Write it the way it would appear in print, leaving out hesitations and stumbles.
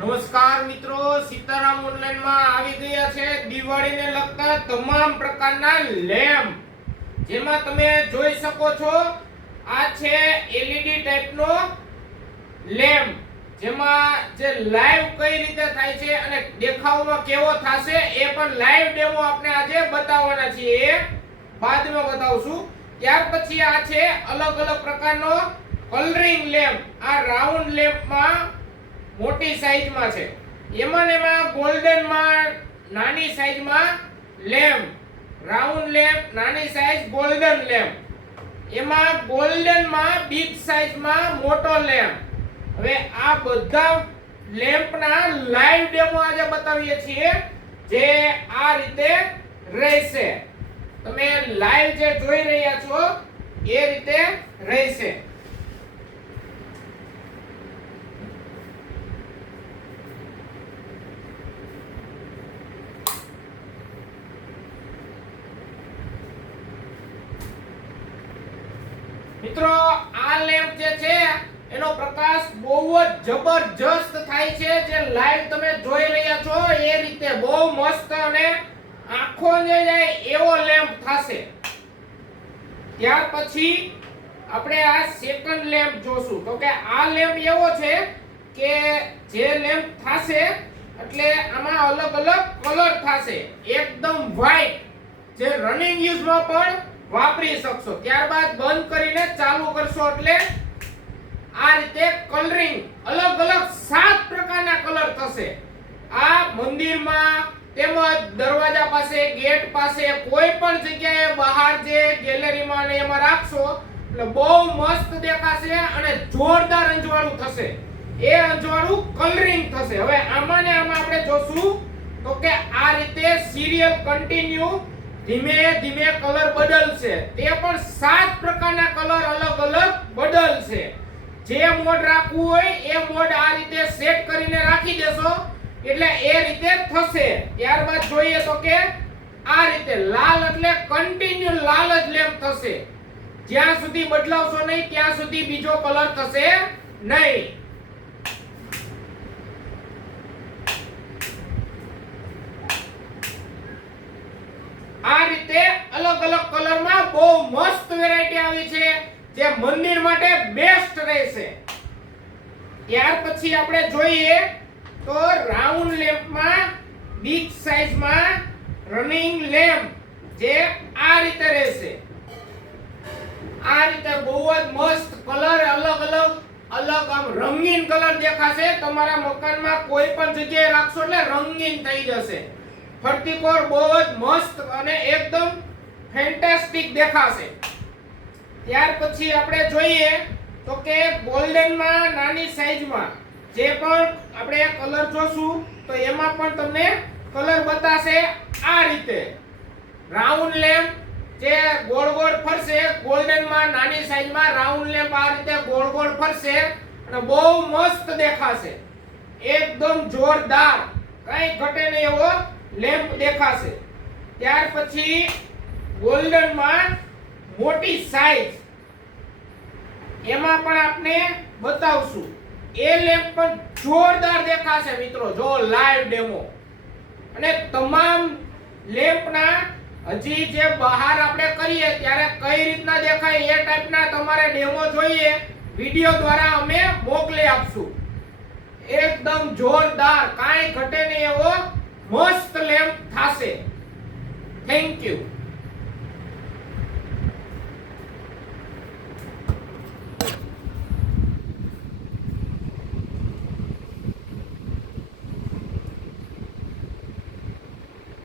નમસ્કાર મિત્રો, સીતારામ ઓનલાઈન માં આવી ગયા છે દિવાળીને લગતા તમામ પ્રકારના લેમ્પ, જેમાં તમે જોઈ શકો છો આ છે એલઈડી ટાઈપનો લેમ્પ, જેમાં જે લાઈવ કઈ રીતે થાય છે અને દેખાવમાં કેવો થશે એ પણ લાઈવ ડેમો આપણે આજે બતાવવાના છીએ, એ બાદમાં બતાવશું। ત્યાર પછી આ છે અલગ અલગ પ્રકારનો કલરિંગ લેમ્પ। આ રાઉન્ડ લેમ્પમાં મોટી સાઈઝમાં છે, એમાં ગોલ્ડન માં નાની સાઈઝમાં લેમ્પ, રાઉન્ડ લેમ્પ નાની સાઈઝ ગોલ્ડન લેમ્પ, એમાં ગોલ્ડન માં બિગ સાઈઝમાં મોટો લેમ્પ। હવે આ બધા લેમ્પના લાઈવ ડેમો આજે બતાવીએ છીએ, જે આ રીતે રહેશે। તમે લાઈવ જે જોઈ રહ્યા છો એ રીતે રહેશે। મિત્રો આ લેમ્પ જે છે એનો પ્રકાશ બહુ જ જબરજસ્ત થાય છે, જે લાઈવ તમે જોઈ રહ્યા છો એ રીતે બહુ મસ્ત અને આંખો ને જાય એવો લેમ્પ થશે। ત્યાર પછી આપણે આ સેકન્ડ લેમ્પ જોશું, તો કે આ લેમ્પ એવો છે કે જે લેમ્પ થશે એટલે આમાં અલગ અલગ કલર થશે, એકદમ વ્હાઈટ, જે રનિંગ યુઝમાં પણ વાપરી શકશો। ત્યારબાદ બંધ કરીને ચાલુ કરશો એટલે આ રીતે કલરિંગ અલગ અલગ 7 પ્રકારના કલર થશે। આ મંદિરમાં તેમજ દરવાજા પાસે, ગેટ પાસે, કોઈ પણ જગ્યાએ બહાર જે ગેલેરીમાં ને એમાં રાખશો એટલે બહુ મસ્ત દેખાશે અને જોરદાર અંજવાળું થશે, એ અંજવાળું કલરિંગ થશે। હવે આમાં ને આમાં આપણે જોશું તો કે આ રીતે સિરિયલ કન્ટિન્યુ ધીમે ધીમે કલર બદલશે, તે પણ 7 પ્રકારના કલર અલગ અલગ બદલશે। જે મોડ રાખવું હોય એ મોડ આ રીતે સેટ કરીને રાખી દેશો એટલે એ રીતે થશે। ત્યારબાદ જોઈએ તો કે આ રીતે લાલ એટલે કન્ટિન્યુ લાલ જ લેમ્પ થશે, જ્યાં સુધી બદલાવશો નહીં ત્યાં સુધી બીજો કલર થશે નહીં। આ રીતે અલગ અલગ કલરમાં બહુ મસ્ત વેરાયટી આવી છે, જે મંદિર માટે બેસ્ટ રહેશે। ત્યાર પછી આપણે જોઈએ તો રાઉન્ડ લેમ્પમાં બિગ સાઈઝમાં રનિંગ લેમ્પ, જે આ રીતે રહેશે। આ રીતે બહુ જ મસ્ત કલર અલગ આમ રંગીન કલર દેખાશે। તમારા મકાનમાં કોઈ પણ જગ્યાએ રાખશો એટલે રંગીન થઈ જશે, ફરતીકોર બહુ જ મસ્ત અને એકદમ ફેન્ટાસ્ટિક દેખાશે। ત્યાર પછી આપણે જોઈએ તો કે ગોલ્ડન માં નાની સાઈઝમાં જે પણ આપણે કલર જોશું તો એમાં પણ તમને કલર બતાશે। આ રીતે રાઉન્ડ લેમ્પ જે ગોળ ગોળ ફરશે, ગોલ્ડન માં નાની સાઈઝમાં રાઉન્ડ લેમ્પ આ રીતે ગોળ ગોળ ફરશે અને બહુ મસ્ત દેખાશે, એકદમ જોરદાર, કઈ ઘટે નહીં એવો લેમ્પ દેખાશે। ત્યાર પછી ગોલ્ડન માં મોટી સાઈઝ, એમાં પણ આપણે બતાવશું, એ લેમ્પ પણ જોરદાર દેખાશે મિત્રો, જો લાઈવ ડેમો। અને તમામ લેમ્પના હજી જે બહાર આપણે કરીએ ત્યારે કઈ રીતના દેખાય એ ટાઈપના તમારે ડેમો જોઈએ, વિડિયો દ્વારા અમે મોકલી આપશું। એકદમ જોરદાર, કાંઈ ઘટે નહીં એવો મસ્ત લેમ્પ થશે। Thank you.